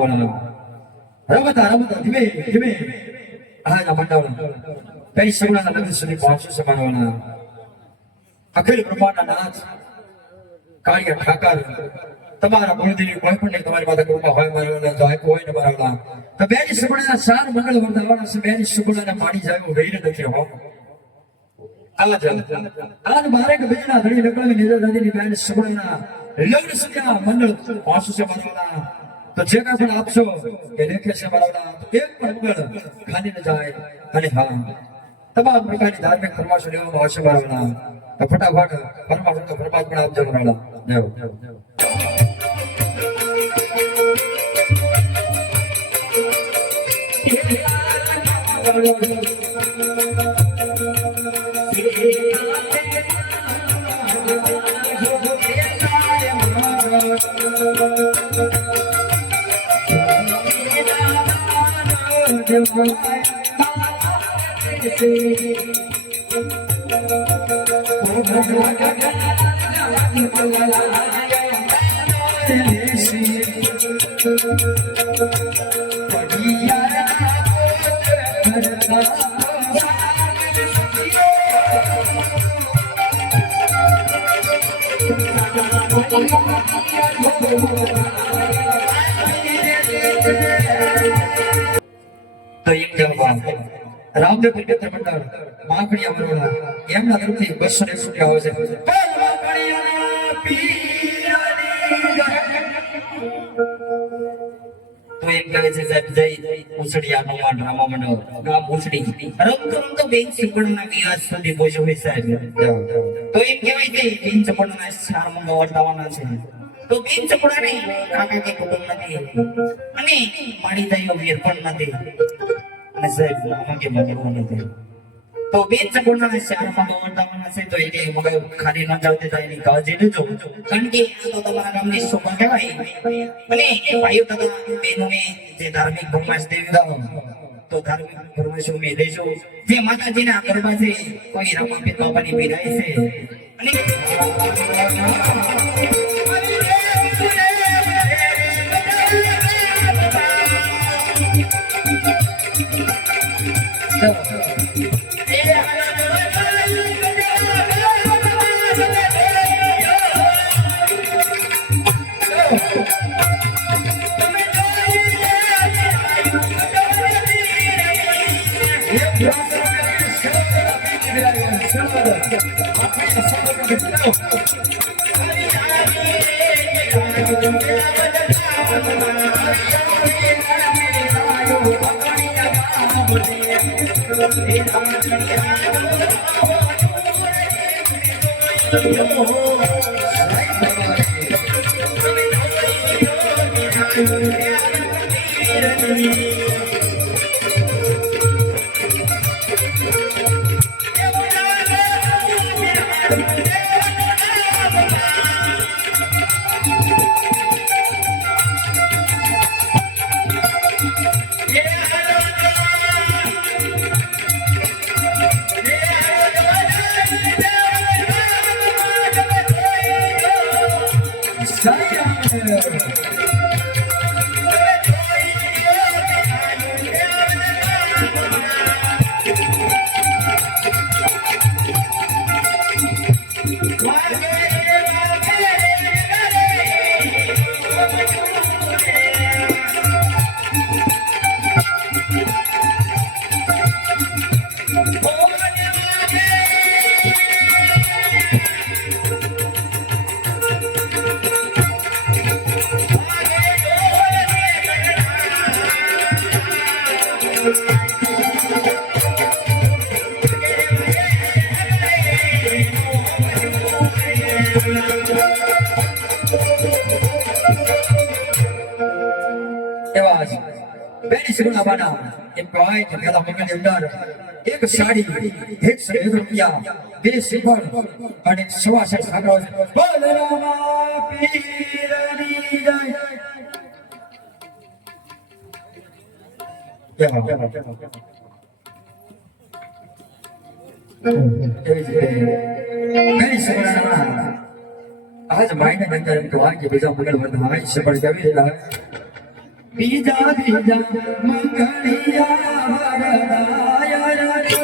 મંડાવણા રમતા રમતા ધીમે ધીમે આના મંડાવણા કઈ સગુણાના લગ્ન સુધી પહોંચી સમારવાના અખિલ બ્રહ્માંડના નાથ કાળિયા ઠાકર તમારા ગુરુદેવી કોઈ પણ તમારી માતા કૃપા હોય મારવાના તો આપ્યું હોય ને મારવાના તો બેની સગુણાના ચાર મંગળ વર્તાવાના છે બેની સગુણાના પાણી જાય વહીને નથી હો આજ મારે કે બીજના ધણી લગ્ન નિર્ણય નદીની બેન સગુણાના લગ્ન સુધી મંડળ પહોંચું છે મારવાના તો જે કાંઈ પણ આપશો એ લેખે છે મારવાના તો એક પણ મંગળ ખાલી ન જાય અને હા તમામ પ્રકારની ધાર્મિક ફરમાશો લેવામાં આવશે મારવાના તો ફટાફટ પરમાત્મા પરમાત્મા આપજો મારવાના તો એક જવાબ રામદેવ મિત્ર મંડળ માખણિયા મરોડા એમના તરફથી 261 આવે છે તો એમ કહે છે સાહેબ જય ઉસડિયા નો ડ્રામા મંડળ ગામ ઉસડી રમતો બેન સિકડના વિયાસ સુધી પહોંચ્યો હોય સાહેબ તો એમ કહેવાય છે બેન ચપડના ચાર મંગળ વર્તાવાના છે તો બેન ચપડા નહીં કાકા કે કુટુંબ નથી અને માડી દાઈઓ વીર પણ નથી અને સાહેબ આમાં કે બગડવું નથી તો બેન ચપડના ચાર મંગળ વર્તાવાના છે તો એને મગર ખાલી ન જાવતે તો એની કાળજી લેજો કારણ કે આ તો તમારા ગામની શોભા કહેવાય અને ભાઈઓ તથા બહેનોને જે ધાર્મિક ફરમાશ દેવી તો ધાર્મિક ફરમાશો મેં દેજો જે માતાજીના ગરબા છે કોઈ રામાપીર બાબાની પીરાય છે અને બેની સગુણા બાના એમ કહેવાય કે પેલા મંગળની અંદર એક સાડી 101 રૂપિયા 2 શ્રીફળ અને 1.25 સાકર બલરામા પીરની જય આજ મહિને અંદર એમ કહેવાય કે બીજા મંગળ વર્ધમાય છે પણ કેવી રીતે બીજા બીજા મંગળિયા વરદાય રે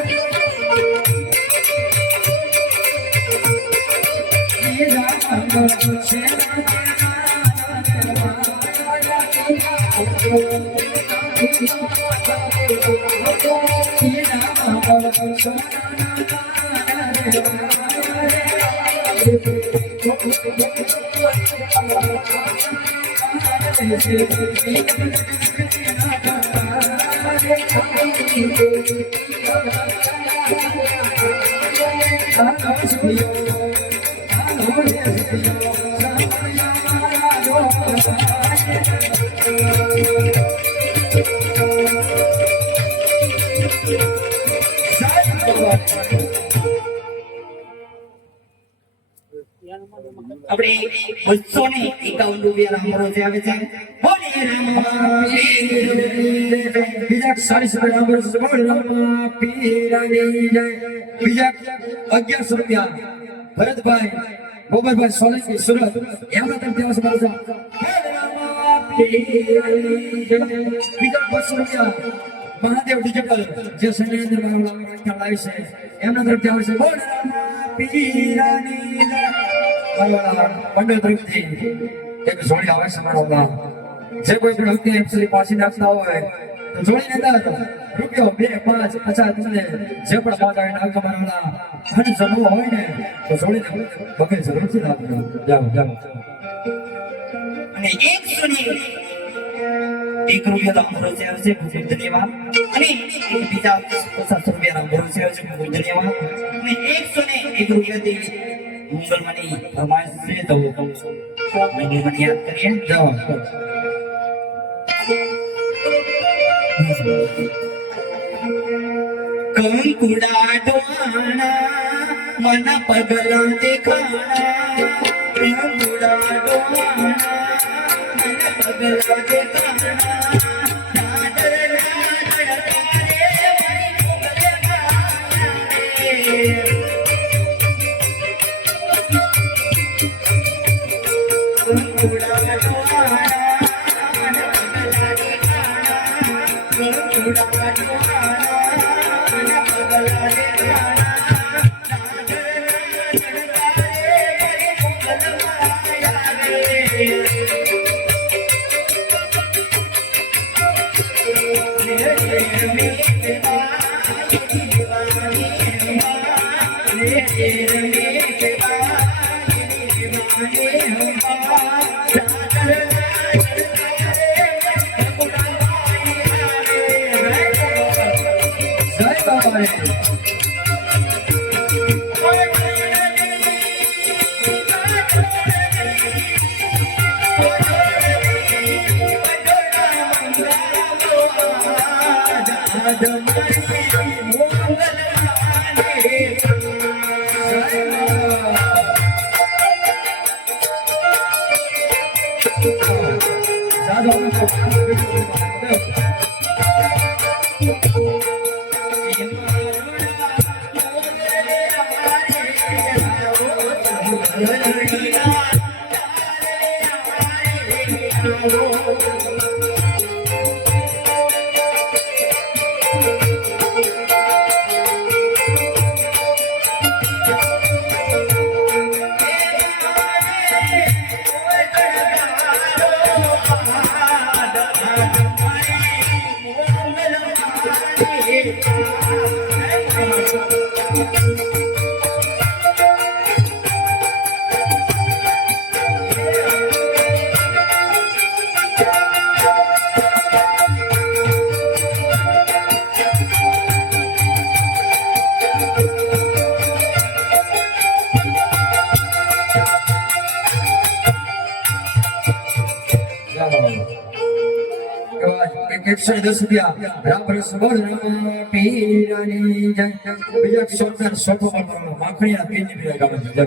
બીજા મંગળ છે આપણે 251 રૂપિયા રામરો જે આવે છે બોલીએ રામ બીજા 40 રૂપિયા બોલ પીરાની જય બીજા 1100 રૂપિયા ભરતભાઈ ગોબરભાઈ સોલંકી સુરત એમના તરફથી આવશે મારો બીજા 200 રૂપિયા મહાદેવ ડિજિટલ જે સંજયેન્દ્ર લાવી છે એમના તરફથી આવશે બોલ પીરાની મંડળ તરફથી એક જોડી આવે છે મારા જે કોઈ પણ વ્યક્તિ એક્ચ્યુઅલી પાછી નાખતા હોય તો જોડીને અંદર રૂપિયો 2 5 50 તમને જે પણ બાદ આવે નાખો મારા અને જમો હોય ને તો જોડીને બકે જરૂરથી નાખજો જાઓ અને 101 રૂપિયા રામરો જે આવે છે ખૂબ ધન્યવાદ અને બીજા 50 રૂપિયા રામરો જે આવે છે ખૂબ ધન્યવાદ અને 101 રૂપિયા મંગલમની ફરમાઈશ છે તો મંગલમની યાદ કરીએ જાઓ કંકુડા ડોહાણા મન પગલા દેખાણા કંકુડા ડોહાણા મન પગલા દેખાણા ₹110 રામ રસોડ રામ પીરાની જય બીજા 100 માખણીયા પીરની પીરા ગામે જય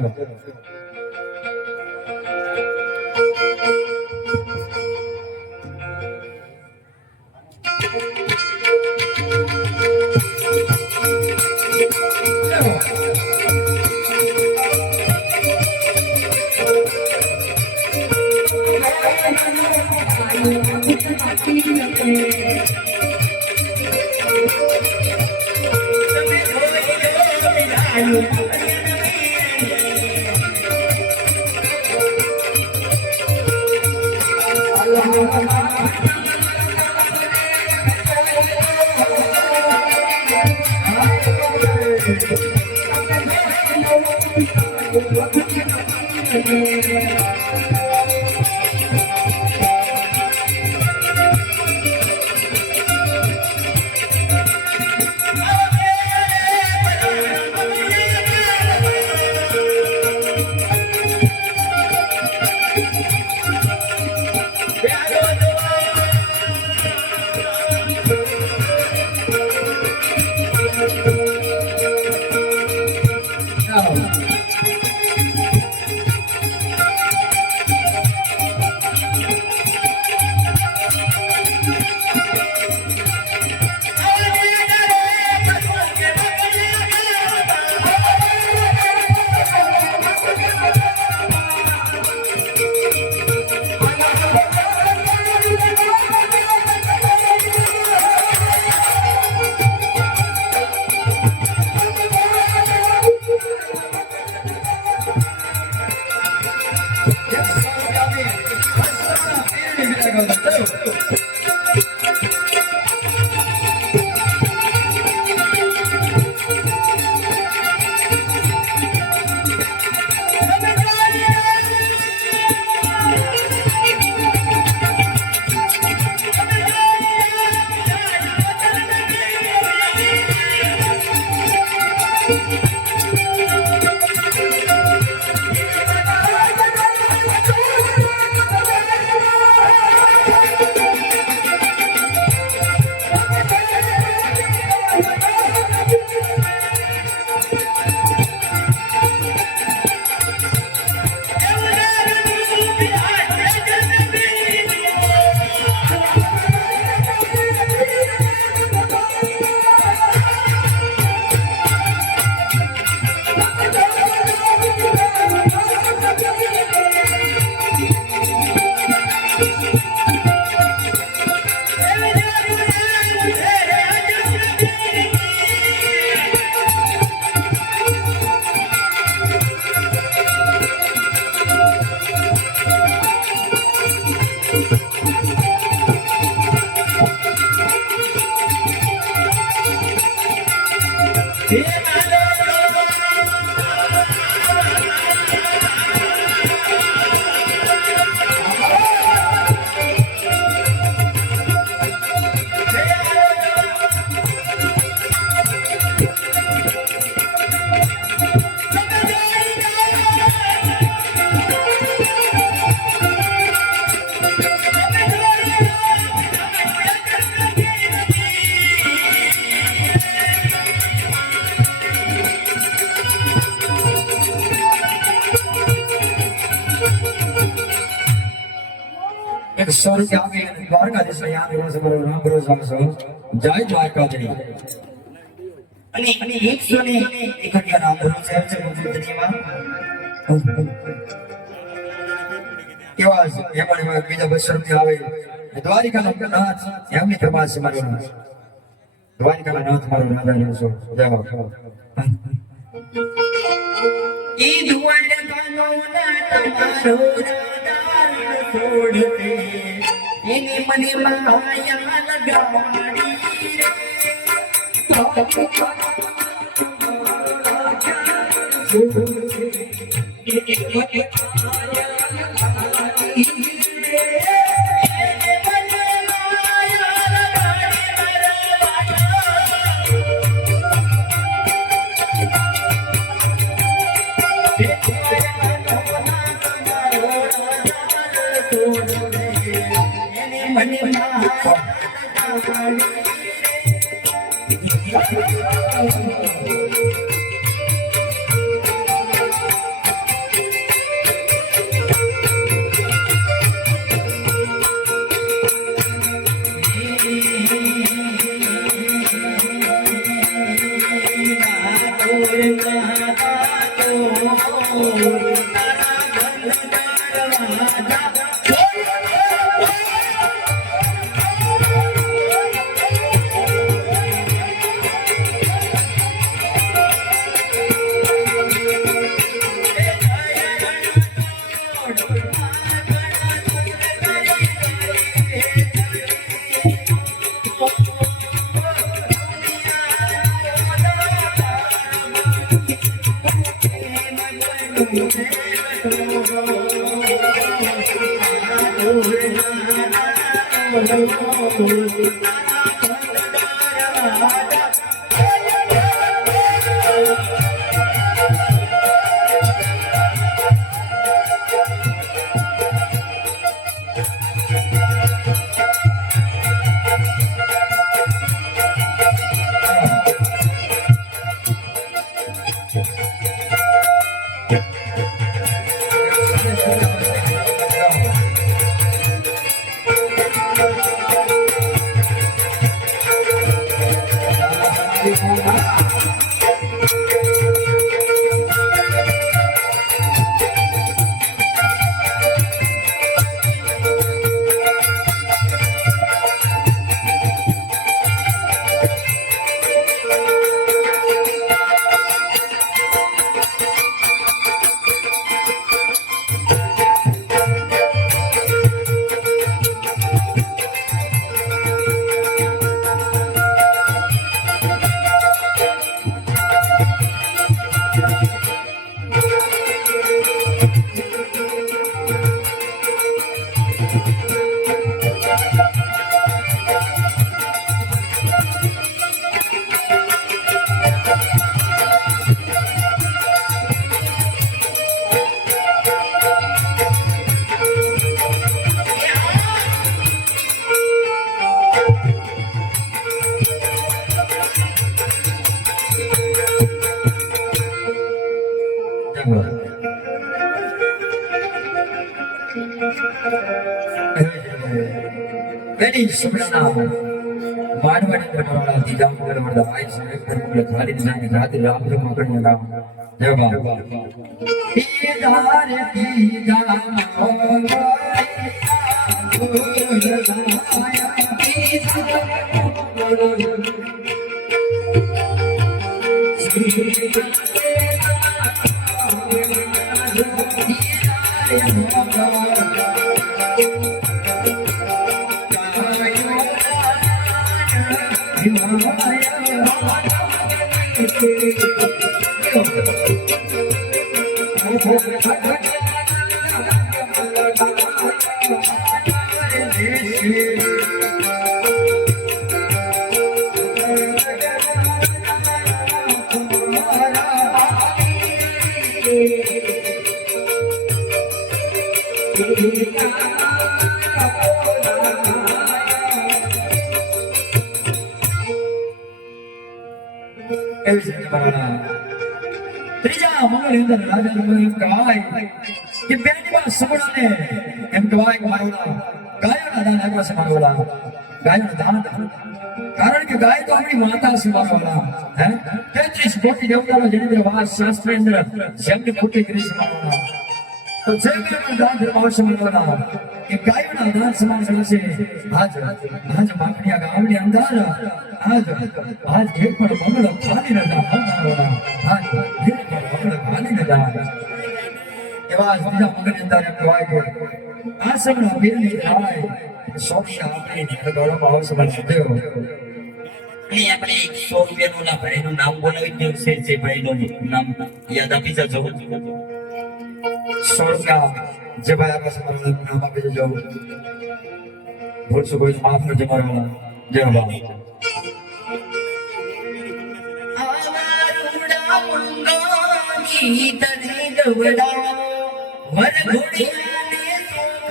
એક સ્વરૂપ આવે દ્વારકાધીશ યાદ એવો છે બરોબર રામ બરોબર સમસો જય દ્વારકાધીશ અને 111 નામ ધર્મ સાહેબ છે ગુજરાતીમાં એવા છે એમાં બીજા બસ સ્વરૂપ આવે દ્વારિકાનો નાથ એમની કૃપા છે મારો દ્વારિકાનો નાથ મારો રાજા છો જય બાપા ઈ દ્વારકાનો નાથ તમારો રાજા છોડતે એની મને માયા લગાડી Very Subrana, Madhvan Panala, the Damar, the eyes, the Khalid, and the Rati Ram, ત્રીજા મંગળ અંદર રાજાનું એમ કહેવાય કે બેનીમાં સુગુણાને એમ કહેવાય કે મારા ગાયોના દાન આપ્યા છે મારા ગાયોના દાન કારણ કે ગાય તો આપણી માતા છે મારા હે 33 કોટી દેવતાનો જેની વાસ શાસ્ત્ર અંદર જેમની પૂર્તિ કરી છે મારા તો જે બી દાન ધર્માવશ્ય મારા કે ગાયોના દાન સમાન છે આજ માખણીયા ગામની અંદર आज एक पर मंगल खाली न जा आज एक पर मंगल खाली न जा एवा બીજા મંગલ અંદર એમ કહેવાય કે આ સમય વેલી થાય સોક્ષ આપણે ગળામાં આવશે દેવ અને આપણે 100 રૂપિયાનું ના ભાઈનું નામ બોલાવી દઉં છે જે ભાઈનું નામ યાદ આપી જજો 100 રૂપિયા જે ભાઈ આપણા સમાજનું નામ આપી જજો ભૂલશું કોઈ માફ કરજો મારા જય બાબા તને ગવડા વરઘોડિયાને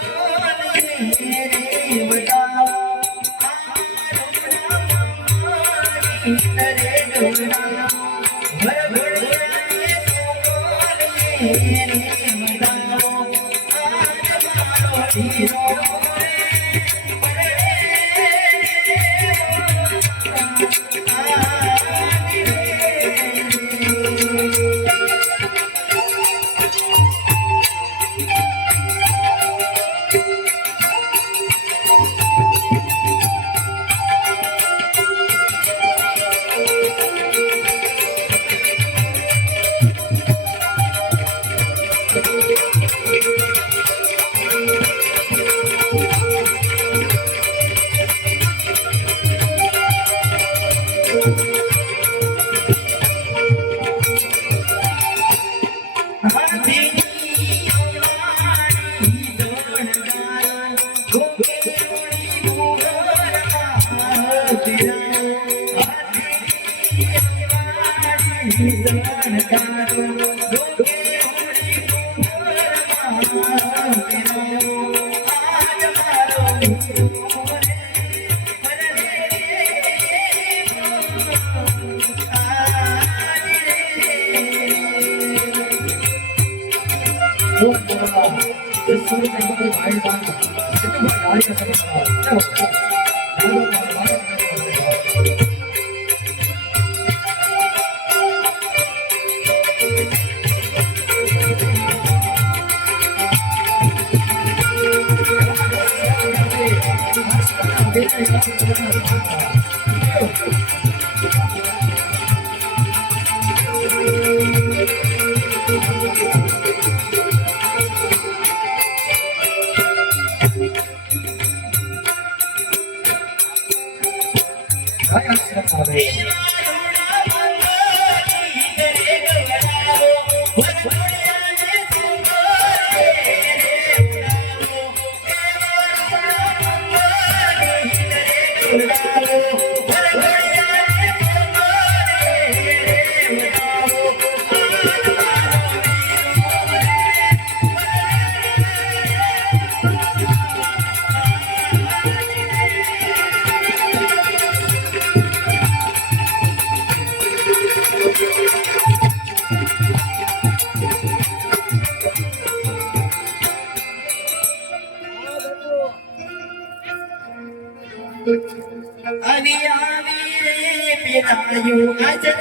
સોનાને રેવડા તને ગવડા વરઘોડિયાને સોનાને રેવડા આજ મારો હીરો આવી આવી રે પેટાયું અજર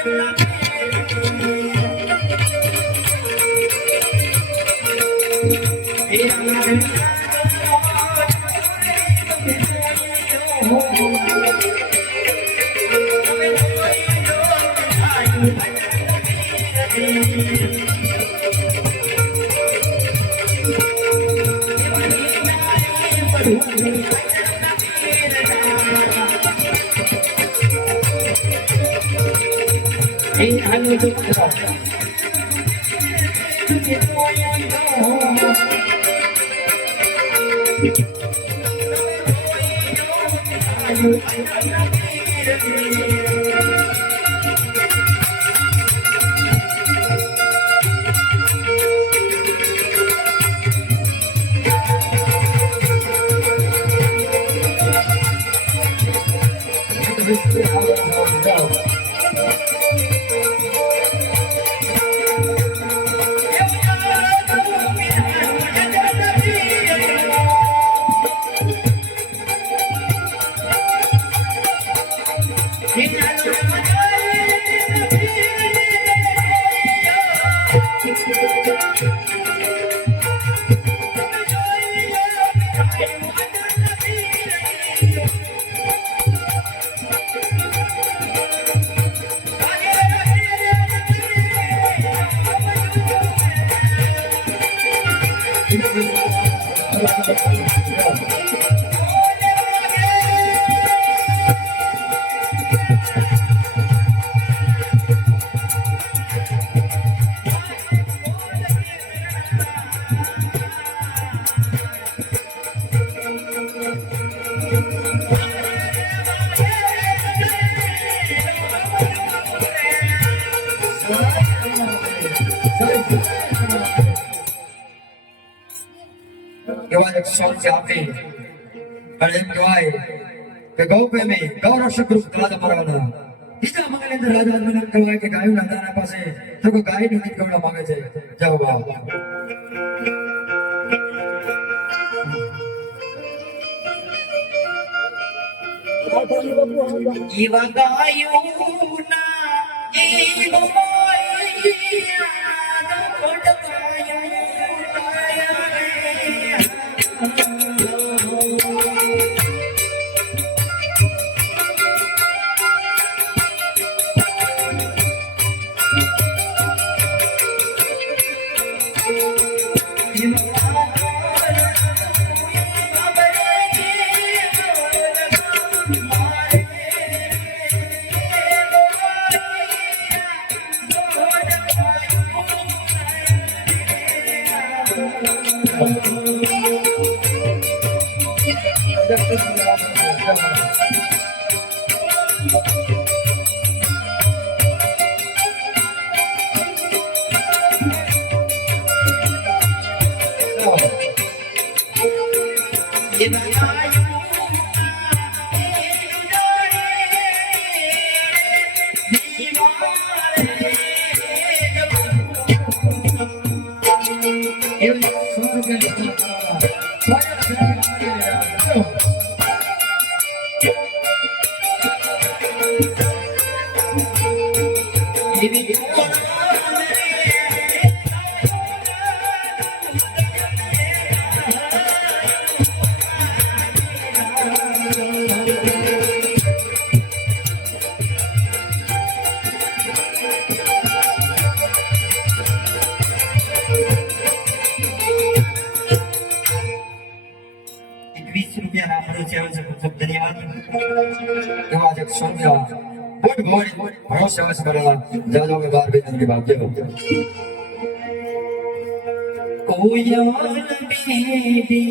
કહેવાય શાંતિ આપી અને એમ કહેવાય કે ગૌ પ્રેમી ગૌરક્ષક રૂપ દાદા મારવાના બીજા મંગલ અંદર રાજા મને કહેવાય કે ગાયોના દાના પાસે તો કોઈ ગાયનું ગીત ગવડા માંગે છે જાઓ બા ઈવા ગાયુના ઈવો મોયા એવી 100 રૂપિયા ખૂબ ધન્યવાદ. એવા જ 100 રૂપિયા ગુડ મોર્નિંગ ભરોસે આવશે કરેલા જાજો કે 12 બેની બાદ દેવો કોયલ બેડી